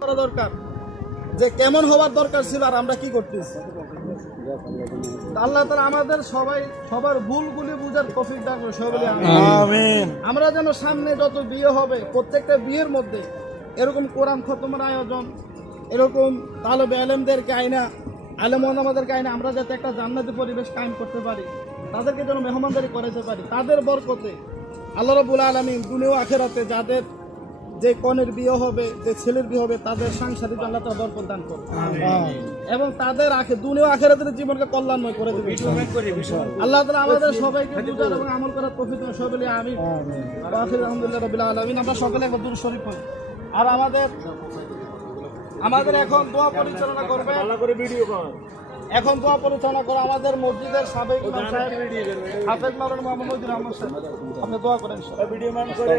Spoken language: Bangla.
করা দরকার যে কেমন হওয়ার দরকার ছিল আর আমরা কি করতেছি। আল্লাহ তাআলা আমাদের সবার ভুলগুলি বুঝার তৌফিক দান করে সবাই বলি আমিন। আমরা যেন সামনে যত বিয়ে হবে প্রত্যেকটা বিয়ের মধ্যে এরকম কোরআন খতমের আয়োজন, এরকম তালেবে ইলমদেরকে আইনা, আলেম ওলামাদেরকে আইনা আমরা যাতে একটা জান্নাতি পরিবেশ কায়েম করতে পারি, তাদেরকে যেন মেহমানদারি করাতে পারি, তাদের বরকতে আল্লাহ রাব্বুল আলামিন দুনিয়া ও আখিরাতে যাদের যে কনের বিয়ে হবে, যে ছেলের বিয়ে হবে, তাদের সাংসারিক আল্লাহ তাআলা বরকত দান করুন এবং তাদের দুনিয়া ও আখিরাতের জীবনকে কল্যাণময় করে দেবেন। আল্লাহ তাআলা আমাদের সবাইকে বুঝার এবং আমল করার তৌফিক দান সবাই বলি আমিন। আলহামদুলিল্লাহ রাব্বিল আলামিন। আমরা সকলে একবার দুরূদ শরীফ পড়ি। আর আমাদের এখন দোয়া পরিচালনা করবে, এখন দোয়া পরিচালনা করে আমাদের মসজিদের সাবেক ইমাম সাহেব হাফেজ মাওলানা মুহাম্মদ মহিউদ্দিন আহমদ সাহেব। আপনি দোয়া করেন। ভিডিও ম্যান করে